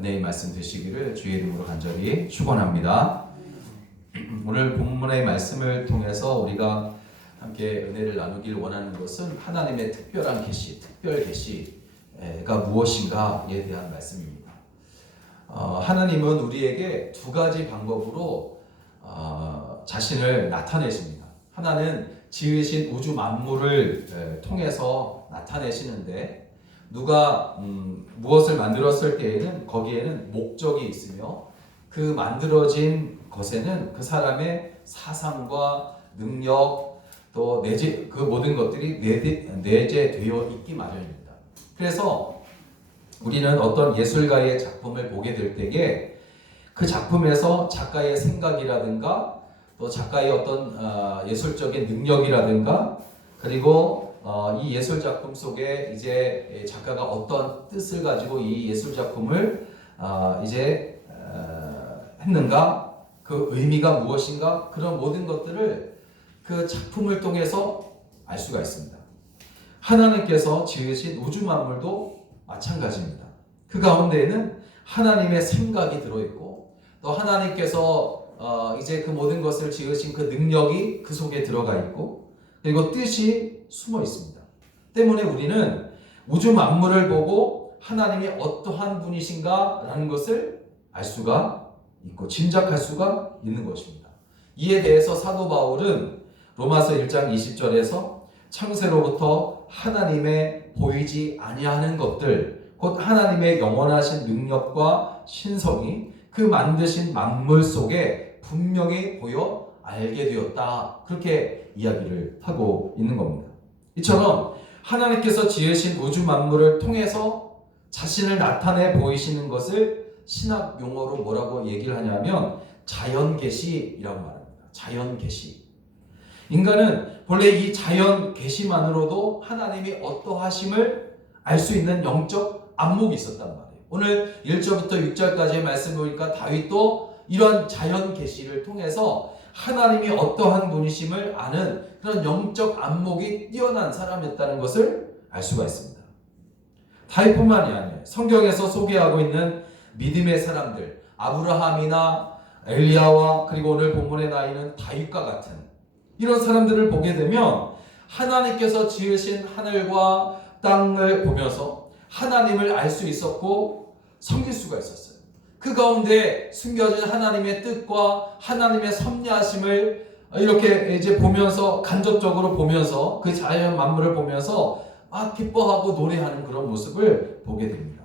은혜의 말씀 되시기를 주의 이름으로 간절히 축원합니다. 오늘 본문의 말씀을 통해서 우리가 함께 은혜를 나누길 원하는 것은 하나님의 특별한 계시, 특별 계시가 무엇인가에 대한 말씀입니다. 하나님은 우리에게 두 가지 방법으로 자신을 나타내십니다. 하나는 지으신 우주 만물을 통해서 나타내시는데, 누가 무엇을 만들었을 때에는 거기에는 목적이 있으며 그 만들어진 것에는 그 사람의 사상과 능력 또 그 모든 것들이 내재되어 있기 마련입니다. 그래서 우리는 어떤 예술가의 작품을 보게 될 때에 그 작품에서 작가의 생각이라든가 또 작가의 어떤 예술적인 능력이라든가 그리고 이 예술 작품 속에 이제 작가가 어떤 뜻을 가지고 이 예술 작품을 했는가, 그 의미가 무엇인가, 그런 모든 것들을 그 작품을 통해서 알 수가 있습니다. 하나님께서 지으신 우주 만물도 마찬가지입니다. 그 가운데에는 하나님의 생각이 들어있고 또 하나님께서 이제 그 모든 것을 지으신 그 능력이 그 속에 들어가 있고 그리고 뜻이 숨어 있습니다. 때문에 우리는 우주 만물을 보고 하나님이 어떠한 분이신가 라는 것을 알 수가 있고 짐작할 수가 있는 것입니다. 이에 대해서 사도 바울은 로마서 1장 20절에서 창세로부터 하나님의 보이지 아니하는 것들, 곧 하나님의 영원하신 능력과 신성이 그 만드신 만물 속에 분명히 보여 알게 되었다, 그렇게 이야기를 하고 있는 겁니다. 이처럼 하나님께서 지으신 우주 만물을 통해서 자신을 나타내 보이시는 것을 신학 용어로 뭐라고 얘기를 하냐면 자연계시라고 말합니다. 자연계시. 인간은 본래 이 자연계시만으로도 하나님이 어떠하심을 알 수 있는 영적 안목이 있었단 말이에요. 오늘 1절부터 6절까지의 말씀 보니까 다윗도 이런 자연계시를 통해서 하나님이 어떠한 분이심을 아는 그런 영적 안목이 뛰어난 사람이었다는 것을 알 수가 있습니다. 다윗뿐만이 아니에요. 성경에서 소개하고 있는 믿음의 사람들, 아브라함이나 엘리야와 그리고 오늘 본문에 나와 있는 다윗과 같은 이런 사람들을 보게 되면 하나님께서 지으신 하늘과 땅을 보면서 하나님을 알 수 있었고 섬길 수가 있었어요. 그 가운데 숨겨진 하나님의 뜻과 하나님의 섭리하심을 이렇게 이제 보면서 간접적으로 보면서 그 자연 만물을 보면서 기뻐하고 노래하는 그런 모습을 보게 됩니다.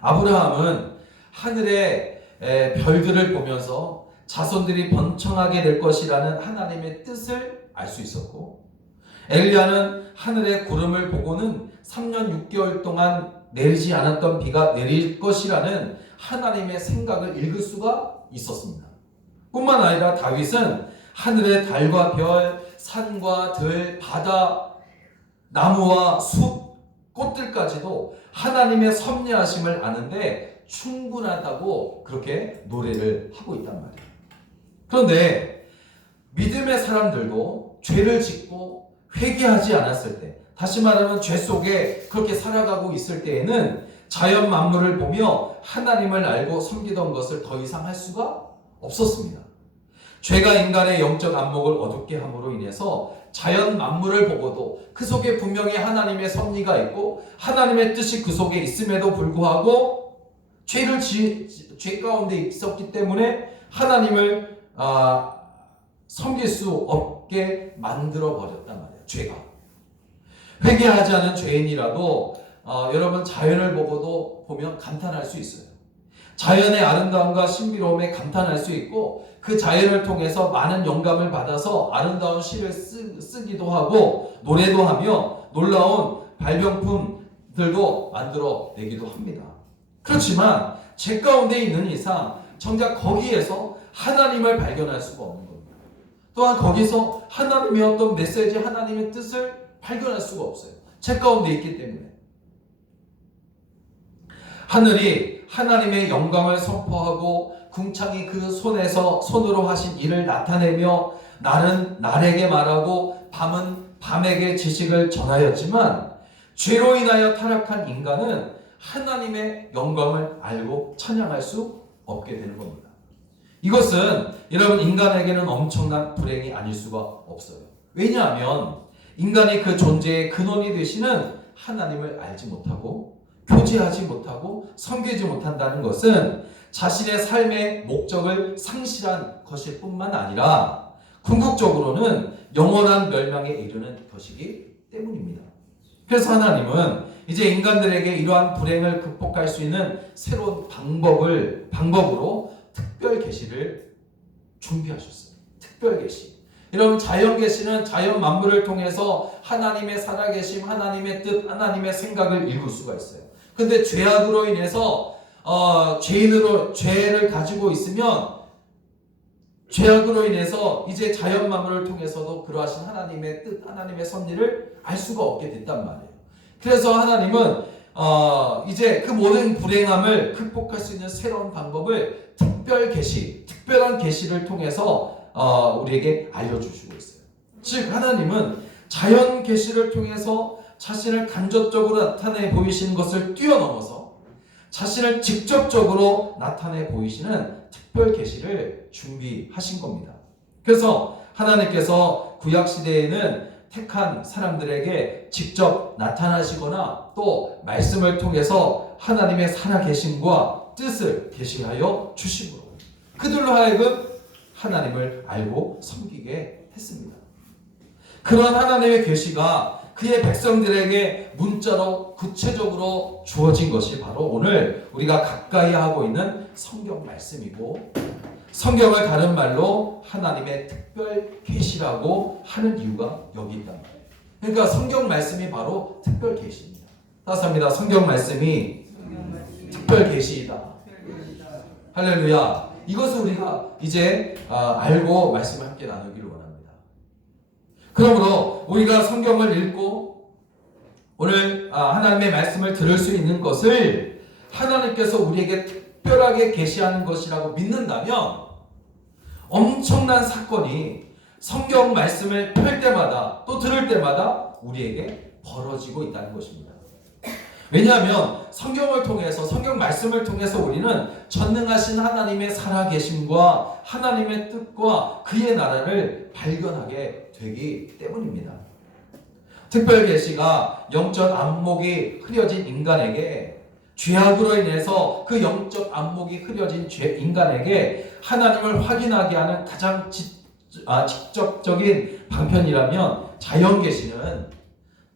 아브라함은 하늘의 별들을 보면서 자손들이 번창하게 될 것이라는 하나님의 뜻을 알 수 있었고, 엘리야는 하늘의 구름을 보고는 3년 6개월 동안 내리지 않았던 비가 내릴 것이라는 하나님의 생각을 읽을 수가 있었습니다. 뿐만 아니라 다윗은 하늘의 달과 별, 산과 들, 바다, 나무와 숲, 꽃들까지도 하나님의 섭리하심을 아는데 충분하다고 그렇게 노래를 하고 있단 말이에요. 그런데 믿음의 사람들도 죄를 짓고 회개하지 않았을 때, 다시 말하면 죄 속에 그렇게 살아가고 있을 때에는 자연 만물을 보며 하나님을 알고 섬기던 것을 더 이상 할 수가 없었습니다. 죄가 인간의 영적 안목을 어둡게 함으로 인해서 자연 만물을 보고도 그 속에 분명히 하나님의 섭리가 있고 하나님의 뜻이 그 속에 있음에도 불구하고 죄 가운데 있었기 때문에 하나님을 섬길 수 없게 만들어 버렸단 말이에요. 죄가. 회개하지 않은 죄인이라도 여러분 자연을 보면 감탄할 수 있어요. 자연의 아름다움과 신비로움에 감탄할 수 있고 그 자연을 통해서 많은 영감을 받아서 아름다운 시를 쓰기도 하고 노래도 하며 놀라운 발명품들도 만들어내기도 합니다. 그렇지만 죄 가운데 있는 이상 정작 거기에서 하나님을 발견할 수가 없는 겁니다. 또한 거기서 하나님의 어떤 메시지, 하나님의 뜻을 발견할 수가 없어요. 죄 가운데 있기 때문에. 하늘이 하나님의 영광을 선포하고 궁창이 그 손으로 하신 일을 나타내며 날은 날에게 말하고 밤은 밤에게 지식을 전하였지만 죄로 인하여 타락한 인간은 하나님의 영광을 알고 찬양할 수 없게 되는 겁니다. 이것은 여러분 인간에게는 엄청난 불행이 아닐 수가 없어요. 왜냐하면 인간이 그 존재의 근원이 되시는 하나님을 알지 못하고 교제하지 못하고 섬기지 못한다는 것은 자신의 삶의 목적을 상실한 것일 뿐만 아니라 궁극적으로는 영원한 멸망에 이르는 것이기 때문입니다. 그래서 하나님은 이제 인간들에게 이러한 불행을 극복할 수 있는 새로운 방법으로 특별 계시를 준비하셨어요. 특별 계시. 여러분 자연 계시는 자연 만물을 통해서 하나님의 살아계심, 하나님의 뜻, 하나님의 생각을 읽을 수가 있어요. 근데 죄악으로 인해서 죄를 가지고 있으면 죄악으로 인해서 이제 자연 만물을 통해서도 그러하신 하나님의 뜻, 하나님의 섭리를 알 수가 없게 됐단 말이에요. 그래서 하나님은 이제 그 모든 불행함을 극복할 수 있는 새로운 방법을 특별한 계시를 통해서 우리에게 알려주시고 있어요. 즉 하나님은 자연 계시를 통해서 자신을 간접적으로 나타내 보이시는 것을 뛰어넘어서 자신을 직접적으로 나타내 보이시는 특별 계시를 준비하신 겁니다. 그래서 하나님께서 구약 시대에는 택한 사람들에게 직접 나타나시거나 또 말씀을 통해서 하나님의 살아계심과 뜻을 계시하여 주심으로 그들로 하여금 하나님을 알고 섬기게 했습니다. 그런 하나님의 계시가 그의 백성들에게 문자로 구체적으로 주어진 것이 바로 오늘 우리가 가까이 하고 있는 성경 말씀이고, 성경을 다른 말로 하나님의 특별 계시라고 하는 이유가 여기 있단 말이에요. 그러니까 성경 말씀이 바로 특별 계시입니다. 따스합니다. 성경 말씀이 특별 계시이다. 할렐루야. 이것을 우리가 이제 알고 말씀을 함께 나누기를 원합니다. 그러므로 우리가 성경을 읽고 오늘 하나님의 말씀을 들을 수 있는 것을 하나님께서 우리에게 특별하게 계시하는 것이라고 믿는다면 엄청난 사건이 성경 말씀을 펼 때마다 또 들을 때마다 우리에게 벌어지고 있다는 것입니다. 왜냐하면 성경을 통해서, 성경 말씀을 통해서 우리는 전능하신 하나님의 살아계심과 하나님의 뜻과 그의 나라를 발견하게 되기 때문입니다. 특별 계시가 영적 안목이 흐려진 인간에게, 죄악으로 인해서 그 영적 안목이 흐려진 인간에게 하나님을 확인하게 하는 가장 직접적인 방편이라면 자연 계시는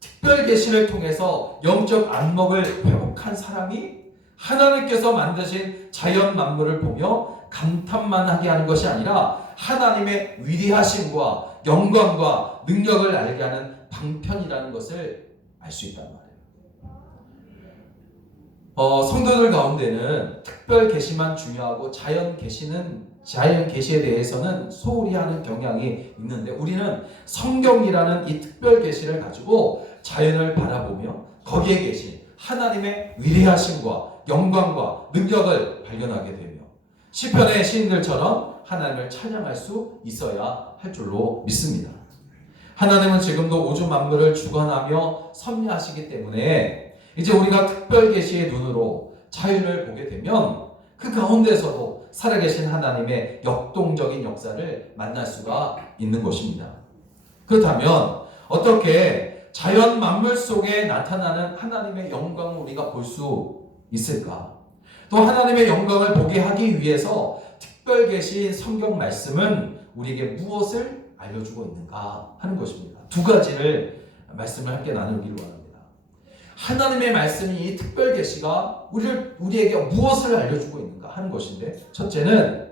특별 계시를 통해서 영적 안목을 회복한 사람이 하나님께서 만드신 자연 만물을 보며 감탄만 하게 하는 것이 아니라 하나님의 위대하심과 영광과 능력을 알게 하는 방편이라는 것을 알 수 있단 말이에요. 성도들 가운데는 특별 계시만 중요하고 자연 계시에 대해서는 소홀히 하는 경향이 있는데, 우리는 성경이라는 이 특별 계시를 가지고 자연을 바라보며 거기에 계신 하나님의 위대하심과 영광과 능력을 발견하게 되며 시편의 시인들처럼 하나님을 찬양할 수 있어야 할 줄로 믿습니다. 하나님은 지금도 우주 만물을 주관하며 섭리하시기 때문에 이제 우리가 특별 계시의 눈으로 자연을 보게 되면 그 가운데서도 살아계신 하나님의 역동적인 역사를 만날 수가 있는 것입니다. 그렇다면 어떻게 자연 만물 속에 나타나는 하나님의 영광을 우리가 볼 수 있을까? 또 하나님의 영광을 보게 하기 위해서 특별 계시인 성경 말씀은 우리에게 무엇을 알려주고 있는가 하는 것입니다. 두 가지를 말씀을 함께 나누기를 원합니다. 하나님의 말씀이 이 특별 계시가 우리에게 무엇을 알려주고 있는가 하는 것인데, 첫째는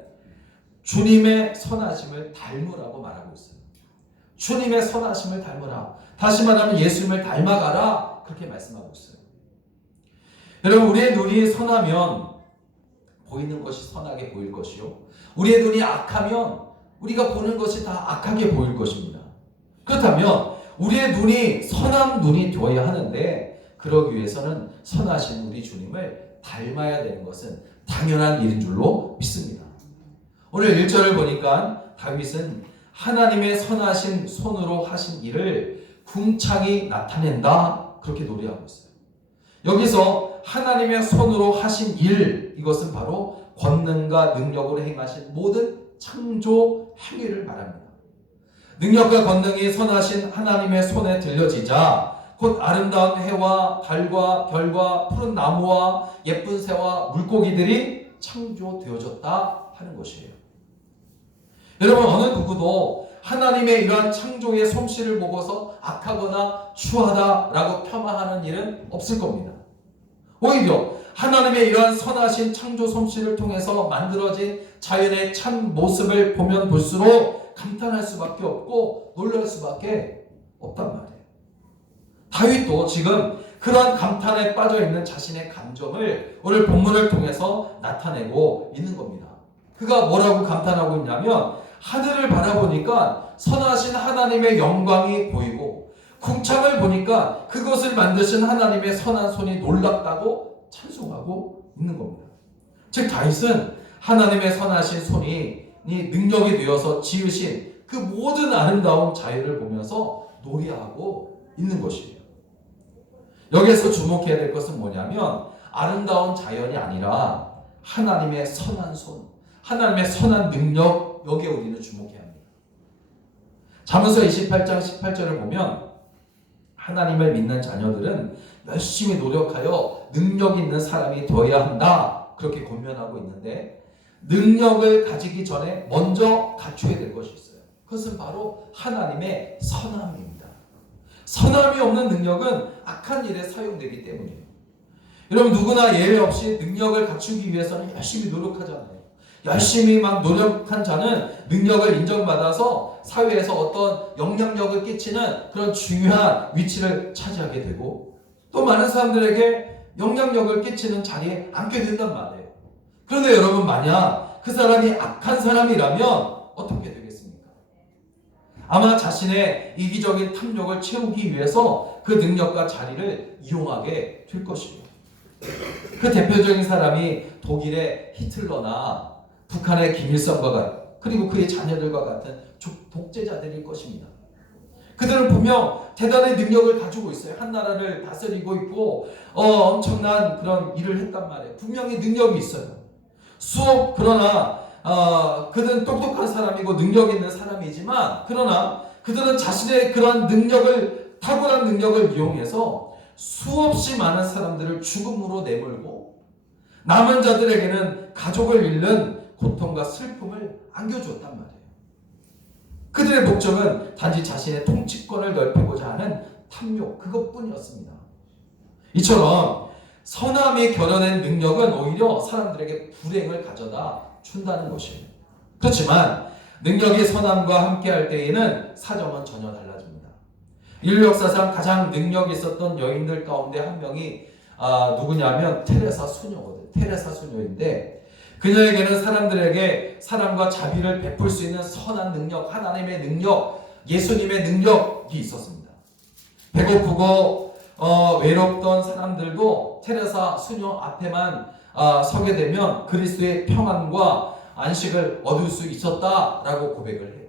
주님의 선하심을 닮으라고 말하고 있어요. 주님의 선하심을 닮으라. 다시 말하면 예수님을 닮아가라. 그렇게 말씀하고 있어요. 여러분, 우리의 눈이 선하면 보이는 것이 선하게 보일 것이요, 우리의 눈이 악하면 우리가 보는 것이 다 악하게 보일 것입니다. 그렇다면 우리의 눈이 선한 눈이 되어야 하는데, 그러기 위해서는 선하신 우리 주님을 닮아야 되는 것은 당연한 일인 줄로 믿습니다. 오늘 1절을 보니까 다윗은 하나님의 선하신 손으로 하신 일을 궁창히 나타낸다, 그렇게 노래하고 있어요. 여기서 하나님의 손으로 하신 일, 이것은 바로 권능과 능력으로 행하신 모든 창조 행위를 말합니다. 능력과 권능이 선하신 하나님의 손에 들려지자 곧 아름다운 해와 달과 별과 푸른 나무와 예쁜 새와 물고기들이 창조되어졌다 하는 것이에요. 여러분, 어느 누구도 하나님의 이러한 창조의 솜씨를 보고서 악하거나 추하다라고 폄하하는 일은 없을 겁니다. 오히려 하나님의 이러한 선하신 창조 솜씨를 통해서 만들어진 자연의 참 모습을 보면 볼수록 감탄할 수밖에 없고 놀랄 수밖에 없단 말이에요. 다윗도 지금 그런 감탄에 빠져 있는 자신의 감정을 오늘 본문을 통해서 나타내고 있는 겁니다. 그가 뭐라고 감탄하고 있냐면, 하늘을 바라보니까 선하신 하나님의 영광이 보이고 궁창을 보니까 그것을 만드신 하나님의 선한 손이 놀랍다고 찬송하고 있는 겁니다. 즉 다윗은 하나님의 선하신 손이 능력이 되어서 지으신 그 모든 아름다운 자연을 보면서 노래하고 있는 것이에요. 여기에서 주목해야 될 것은 뭐냐면, 아름다운 자연이 아니라 하나님의 선한 손, 하나님의 선한 능력, 여기에 우리는 주목해야 합니다. 잠언서 28장 18절을 보면 하나님을 믿는 자녀들은 열심히 노력하여 능력 있는 사람이 되어야 한다, 그렇게 권면하고 있는데, 능력을 가지기 전에 먼저 갖춰야 될 것이 있어요. 그것은 바로 하나님의 선함입니다. 선함이 없는 능력은 악한 일에 사용되기 때문이에요. 여러분, 누구나 예외 없이 능력을 갖추기 위해서는 열심히 노력하잖아요. 열심히 막 노력한 자는 능력을 인정받아서 사회에서 어떤 영향력을 끼치는 그런 중요한 위치를 차지하게 되고, 또 많은 사람들에게 영향력을 끼치는 자리에 앉게 된단 말이에요. 그런데 여러분, 만약 그 사람이 악한 사람이라면 어떻게 되겠습니까? 아마 자신의 이기적인 탐욕을 채우기 위해서 그 능력과 자리를 이용하게 될 것이에요. 그 대표적인 사람이 독일의 히틀러나 북한의 김일성과 그리고 그의 자녀들과 같은 독재자들일 것입니다. 그들은 분명 대단한 능력을 가지고 있어요. 한 나라를 다스리고 있고 엄청난 그런 일을 했단 말이에요. 분명히 능력이 있어요. 그러나 그들은 똑똑한 사람이고 능력 있는 사람이지만, 그러나 그들은 자신의 그런 능력을, 탁월한 능력을 이용해서 수없이 많은 사람들을 죽음으로 내몰고 남은 자들에게는 가족을 잃는 고통과 슬픔을 안겨주었단 말이에요. 그들의 목적은 단지 자신의 통치권을 넓히고자 하는 탐욕, 그것뿐이었습니다. 이처럼 선함이 결여된 능력은 오히려 사람들에게 불행을 가져다 준다는 것이에요. 그렇지만 능력이 선함과 함께할 때에는 사정은 전혀 달라집니다. 인류 역사상 가장 능력이 있었던 여인들 가운데 한 명이 누구냐면 테레사 수녀거든요. 테레사 수녀인데, 그녀에게는 사람들에게 사랑과 자비를 베풀 수 있는 선한 능력, 하나님의 능력, 예수님의 능력이 있었습니다. 배고프고 외롭던 사람들도 테레사 수녀 앞에만 서게 되면 그리스도의 평안과 안식을 얻을 수 있었다라고 고백을 해요.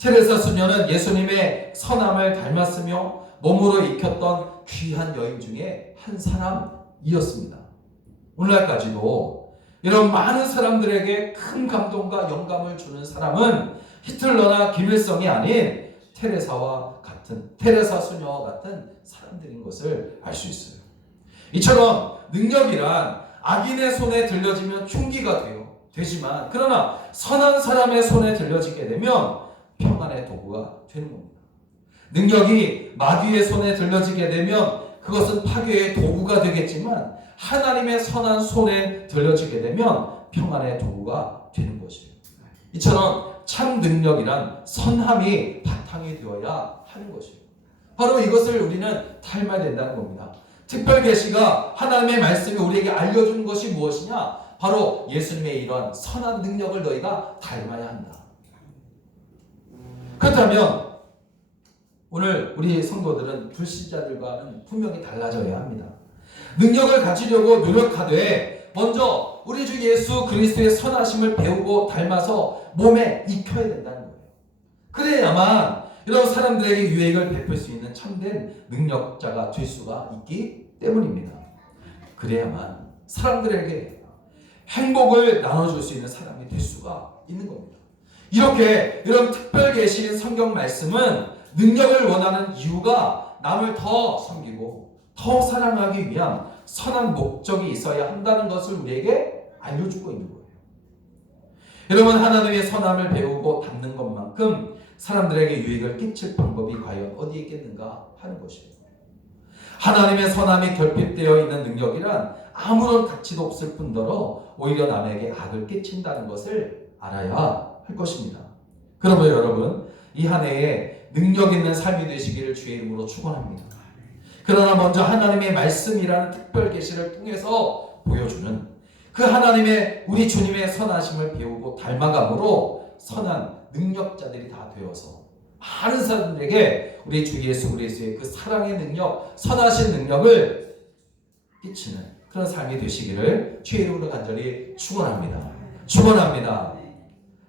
테레사 수녀는 예수님의 선함을 닮았으며 몸으로 익혔던 귀한 여인 중에 한 사람이었습니다. 오늘날까지도 이런 많은 사람들에게 큰 감동과 영감을 주는 사람은 히틀러나 김일성이 아닌 테레사 수녀와 같은 사람들인 것을 알 수 있어요. 이처럼 능력이란 악인의 손에 들려지면 흉기가 되지만, 그러나 선한 사람의 손에 들려지게 되면 평안의 도구가 되는 겁니다. 능력이 마귀의 손에 들려지게 되면 그것은 파괴의 도구가 되겠지만, 하나님의 선한 손에 들려지게 되면 평안의 도구가 되는 것이에요. 이처럼 참 능력이란 선함이 바탕이 되어야 하는 것이에요. 바로 이것을 우리는 닮아야 된다는 겁니다. 특별 계시가 하나님의 말씀이 우리에게 알려주는 것이 무엇이냐? 바로 예수님의 이런 선한 능력을 너희가 닮아야 한다. 그렇다면 오늘 우리 성도들은 불신자들과는 분명히 달라져야 합니다. 능력을 가지려고 노력하되 먼저 우리 주 예수 그리스도의 선하심을 배우고 닮아서 몸에 익혀야 된다는 거예요. 그래야만 이런 사람들에게 유익을 베풀 수 있는 참된 능력자가 될 수가 있기 때문입니다. 그래야만 사람들에게 행복을 나눠줄 수 있는 사람이 될 수가 있는 겁니다. 이렇게 이런 특별 계시인 성경 말씀은 능력을 원하는 이유가 남을 더 섬기고 더 사랑하기 위한 선한 목적이 있어야 한다는 것을 우리에게 알려주고 있는 거예요. 여러분, 하나님의 선함을 배우고 담는 것만큼 사람들에게 유익을 끼칠 방법이 과연 어디에 있겠는가 하는 것이에요. 하나님의 선함이 결핍되어 있는 능력이란 아무런 가치도 없을 뿐더러 오히려 남에게 악을 끼친다는 것을 알아야 할 것입니다. 그러므로 여러분, 이 한 해에 능력 있는 삶이 되시기를 주의 이름으로 축원합니다. 그러나 먼저 하나님의 말씀이라는 특별 계시를 통해서 보여주는 그 하나님의 우리 주님의 선하심을 배우고 닮아감으로 선한 능력자들이 다 되어서 많은 사람들에게 우리 주 예수 그리스도의 그 사랑의 능력, 선하신 능력을 끼치는 그런 삶이 되시기를 주의 이름으로 간절히 축원합니다. 축원합니다.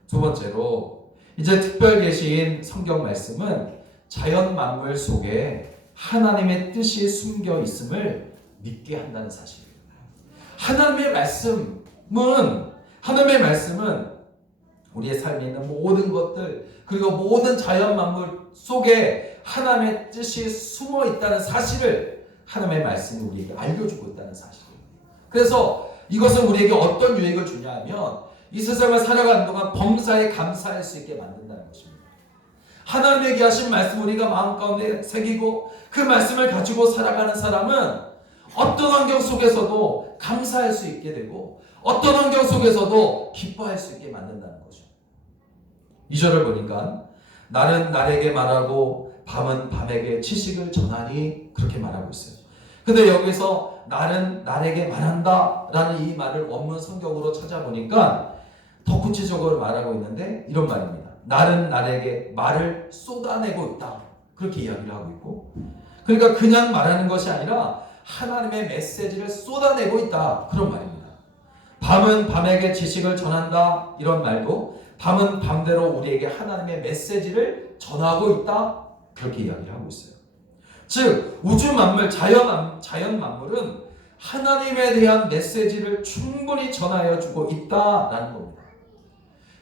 두 번째로, 이제 특별 계시인 성경 말씀은 자연 만물 속에 하나님의 뜻이 숨겨 있음을 믿게 한다는 사실입니다. 하나님의 말씀은 우리의 삶에 있는 모든 것들, 그리고 모든 자연 만물 속에 하나님의 뜻이 숨어 있다는 사실을 하나님의 말씀이 우리에게 알려주고 있다는 사실입니다. 그래서 이것은 우리에게 어떤 유익을 주냐 하면 이 세상을 살아가는 동안 범사에 감사할 수 있게 만든다는 것입니다. 하나님에게 하신 말씀 우리가 마음 가운데 새기고 그 말씀을 가지고 살아가는 사람은 어떤 환경 속에서도 감사할 수 있게 되고 어떤 환경 속에서도 기뻐할 수 있게 만든다는 거죠. 2절을 보니까 날은 날에게 말하고 밤은 밤에게 지식을 전하니 그렇게 말하고 있어요. 근데 여기서 날은 날에게 말한다 라는 이 말을 원문 성경으로 찾아보니까 더 구체적으로 말하고 있는데 이런 말입니다. 날은 날에게 말을 쏟아내고 있다. 그렇게 이야기를 하고 있고, 그러니까 그냥 말하는 것이 아니라 하나님의 메시지를 쏟아내고 있다. 그런 말입니다. 밤은 밤에게 지식을 전한다. 이런 말도 밤은 밤대로 우리에게 하나님의 메시지를 전하고 있다. 그렇게 이야기를 하고 있어요. 즉 우주 만물, 자연 만물은 하나님에 대한 메시지를 충분히 전하여 주고 있다라는 겁니다.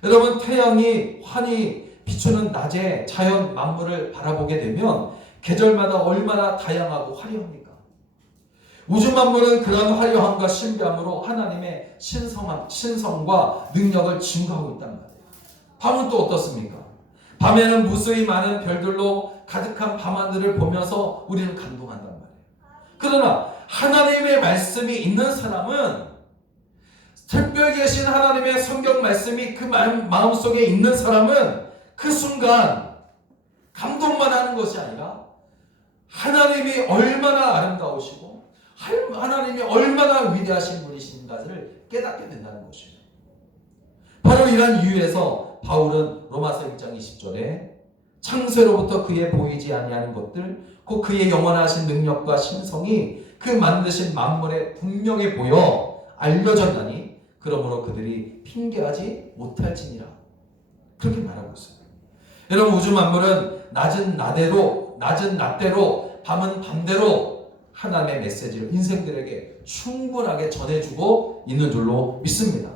여러분, 태양이 환히 비추는 낮에 자연 만물을 바라보게 되면 계절마다 얼마나 다양하고 화려합니까? 우주 만물은 그런 화려함과 신비함으로 하나님의 신성과 능력을 증거하고 있단 말이에요. 밤은 또 어떻습니까? 밤에는 무수히 많은 별들로 가득한 밤하늘을 보면서 우리는 감동한단 말이에요. 그러나 하나님의 말씀이 있는 사람은, 특별 계신 하나님의 성경 말씀이 그 마음속에 있는 사람은 그 순간 감동만 하는 것이 아니라 하나님이 얼마나 아름다우시고 하나님이 얼마나 위대하신 분이신가를 깨닫게 된다는 것입니다. 바로 이런 이유에서 바울은 로마서 1장 20절에 창세로부터 그의 보이지 아니하는 것들 곧 그의 영원하신 능력과 신성이 그 만드신 만물에 분명히 보여 알려졌나니 그러므로 그들이 핑계하지 못할지니라. 그렇게 말하고 있어요. 여러분, 우주 만물은 낮은 낮대로 밤은 밤대로 하나님의 메시지를 인생들에게 충분하게 전해주고 있는 줄로 믿습니다.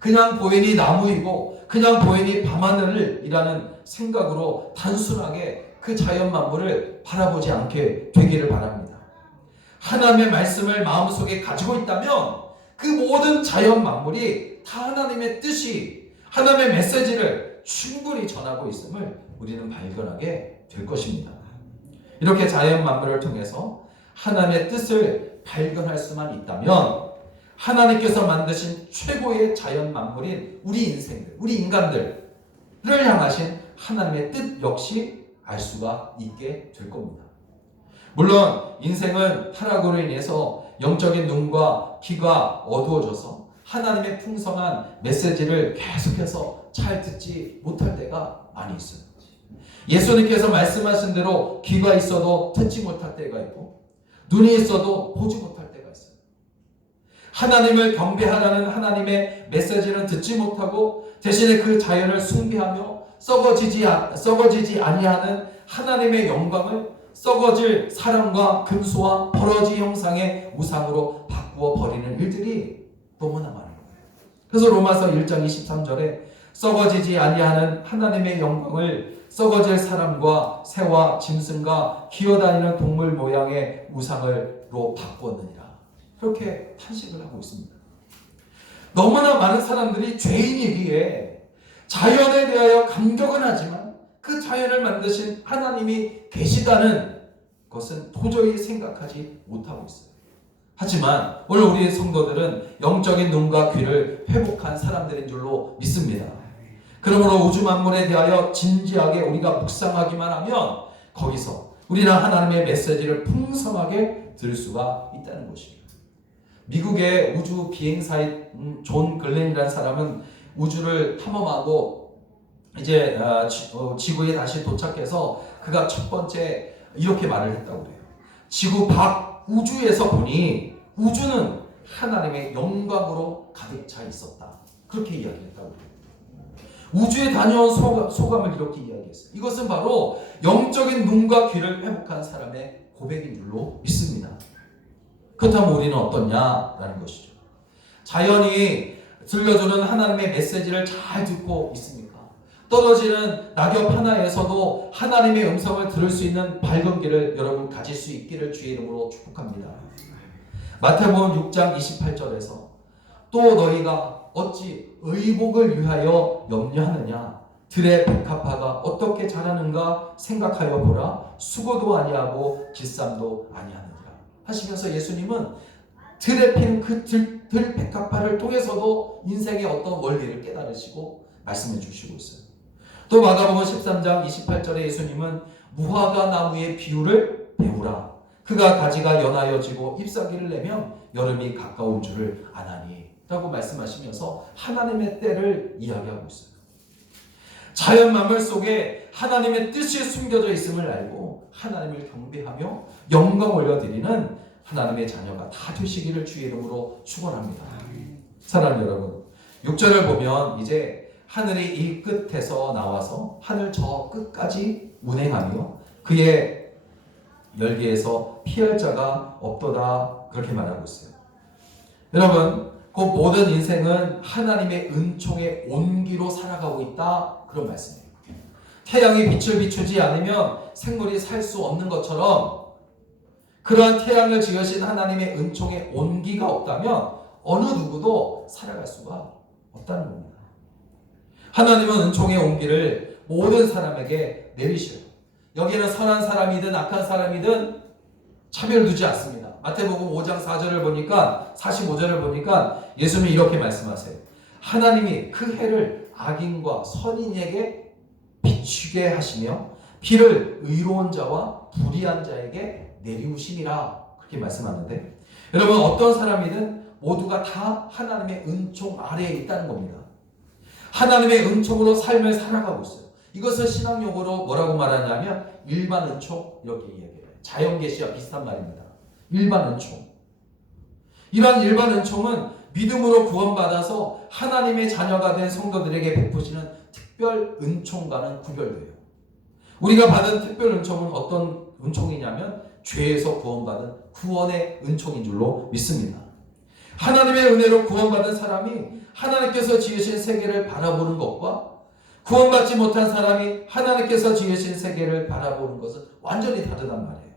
그냥 보이니 나무이고 그냥 보이니 밤하늘이라는 생각으로 단순하게 그 자연 만물을 바라보지 않게 되기를 바랍니다. 하나님의 말씀을 마음속에 가지고 있다면 그 모든 자연 만물이 다 하나님의 뜻이, 하나님의 메시지를 충분히 전하고 있음을 우리는 발견하게 될 것입니다. 이렇게 자연 만물을 통해서 하나님의 뜻을 발견할 수만 있다면 하나님께서 만드신 최고의 자연 만물인 우리 인생들, 우리 인간들을 향하신 하나님의 뜻 역시 알 수가 있게 될 겁니다. 물론 인생은 타락으로 인해서 영적인 눈과 귀가 어두워져서 하나님의 풍성한 메시지를 계속해서 잘 듣지 못할 때가 많이 있어요. 예수님께서 말씀하신 대로 귀가 있어도 듣지 못할 때가 있고 눈이 있어도 보지 못할 때가 있어요. 하나님을 경배하라는 하나님의 메시지는 듣지 못하고 대신에 그 자연을 숭배하며 썩어지지 아니하는 하나님의 영광을 썩어질 사람과 금수와 버러지 형상의 우상으로 바꾸어 버리는 일들이 너무나 많은 거예요. 그래서 로마서 1장 23절에 썩어지지 아니하는 하나님의 영광을 썩어질 사람과 새와 짐승과 기어다니는 동물 모양의 우상으로 바꾸었느니라. 그렇게 탄식을 하고 있습니다. 너무나 많은 사람들이 죄인이기에 자연에 대하여 감격은 하지만 그 자연을 만드신 하나님이 계시다는 것은 도저히 생각하지 못하고 있어요. 하지만 오늘 우리 성도들은 영적인 눈과 귀를 회복한 사람들인 줄로 믿습니다. 그러므로 우주 만물에 대하여 진지하게 우리가 묵상하기만 하면 거기서 우리는 하나님의 메시지를 풍성하게 들을 수가 있다는 것입니다. 미국의 우주 비행사인 존 글렌이라는 사람은 우주를 탐험하고 이제 지구에 다시 도착해서 그가 첫 번째 이렇게 말을 했다고 해요. 지구 밖 우주에서 보니 우주는 하나님의 영광으로 가득 차 있었다. 그렇게 이야기했다고 해요. 우주에 다녀온 소감을 이렇게 이야기했어요. 이것은 바로 영적인 눈과 귀를 회복한 사람의 고백인 줄로 믿습니다. 그렇다면 우리는 어떠냐라는 것이죠. 자연이 들려주는 하나님의 메시지를 잘 듣고 있습니까? 떨어지는 낙엽 하나에서도 하나님의 음성을 들을 수 있는 밝은 길을 여러분 가질 수 있기를 주의 이름으로 축복합니다. 마태복음 6장 28절에서 또 너희가 어찌 의복을 위하여 염려하느냐? 들의 백합화가 어떻게 자라는가 생각하여 보라. 수고도 아니하고 길쌈도 아니하느니라. 하시면서 예수님은 들에 피는 그 들 백합화를 통해서도 인생의 어떤 원리를 깨달으시고 말씀해 주시고 있어요. 또 마가복음 13장 28절에 예수님은 무화과 나무의 비유를 배우라. 그가 가지가 연하여지고 잎사귀를 내면 여름이 가까운 줄을 아나니 라고 말씀하시면서 하나님의 때를 이야기하고 있어요. 자연 만물 속에 하나님의 뜻이 숨겨져 있음을 알고 하나님을 경배하며 영광 올려드리는 하나님의 자녀가 다 되시기를 주의 이름으로 축원합니다. 사랑하는 여러분, 6절을 보면 이제 하늘이 이 끝에서 나와서 하늘 저 끝까지 운행하며 그의 열기에서 피할 자가 없도다 그렇게 말하고 있어요. 여러분, 그 모든 인생은 하나님의 은총의 온기로 살아가고 있다 그런 말씀이에요. 태양이 빛을 비추지 않으면 생물이 살 수 없는 것처럼 그러한 태양을 지으신 하나님의 은총의 온기가 없다면 어느 누구도 살아갈 수가 없다는 겁니다. 하나님은 은총의 온기를 모든 사람에게 내리셔요. 여기는 선한 사람이든 악한 사람이든 차별 두지 않습니다. 마태복음 5장 4절을 보니까 45절을 보니까 예수님이 이렇게 말씀하세요. 하나님이 그 해를 악인과 선인에게 비추게 하시며 비를 의로운 자와 불의한 자에게 내리우시니라 그렇게 말씀하는데 여러분 어떤 사람이든 모두가 다 하나님의 은총 아래에 있다는 겁니다. 하나님의 은총으로 삶을 살아가고 있어요. 이것을 신학용어로 뭐라고 말하냐면 일반 은총 이렇게 이야기해요. 자연계시와 비슷한 말입니다. 일반 은총. 이러한 일반 은총은 믿음으로 구원받아서 하나님의 자녀가 된 성도들에게 베푸시는 특별 은총과는 구별돼요. 우리가 받은 특별 은총은 어떤 은총이냐면 죄에서 구원받은 구원의 은총인 줄로 믿습니다. 하나님의 은혜로 구원받은 사람이 하나님께서 지으신 세계를 바라보는 것과 구원받지 못한 사람이 하나님께서 지으신 세계를 바라보는 것은 완전히 다르단 말이에요.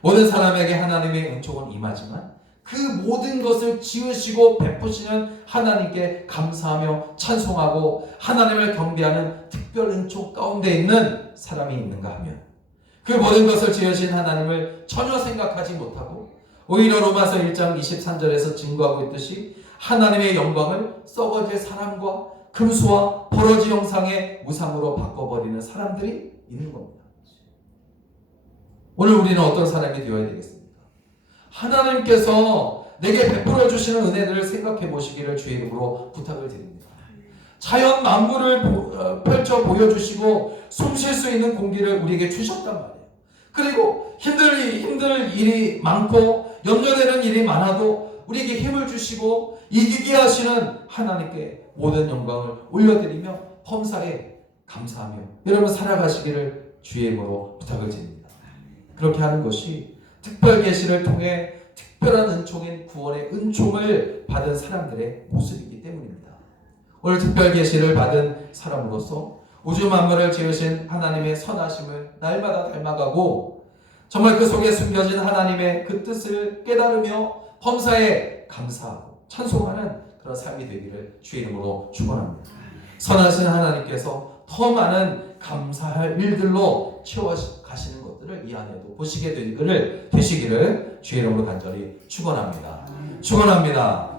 모든 사람에게 하나님의 은총은 임하지만 그 모든 것을 지으시고 베푸시는 하나님께 감사하며 찬송하고 하나님을 경배하는 특별 은총 가운데 있는 사람이 있는가 하면 그 모든 것을 지으신 하나님을 전혀 생각하지 못하고 오히려 로마서 1장 23절에서 증거하고 있듯이 하나님의 영광을 썩어질 사람과 금수와 버러지 형상의 우상으로 바꿔버리는 사람들이 있는 겁니다. 오늘 우리는 어떤 사람이 되어야 되겠습니까? 하나님께서 내게 베풀어 주시는 은혜들을 생각해 보시기를 주의 이름으로 부탁을 드립니다. 자연 만물을 펼쳐 보여주시고 숨 쉴 수 있는 공기를 우리에게 주셨단 말이에요. 그리고 힘들 일이 많고 염려되는 일이 많아도 우리에게 힘을 주시고 이기게 하시는 하나님께 모든 영광을 올려드리며 범사에 감사하며 여러분 살아가시기를 주의 이름으로 부탁을 드립니다. 그렇게 하는 것이 특별 계시를 통해 특별한 은총인 구원의 은총을 받은 사람들의 모습이기 때문입니다. 오늘 특별 계시를 받은 사람으로서 우주 만물을 지으신 하나님의 선하심을 날마다 닮아가고 정말 그 속에 숨겨진 하나님의 그 뜻을 깨달으며 범사에 감사하고 찬송하는 그런 삶이 되기를 주의 이름으로 축원합니다. 선하신 하나님께서 더 많은 감사할 일들로 채워가시는 것들을 이 안에도 보시게 되시기를 주의 이름으로 간절히 축원합니다. 축원합니다.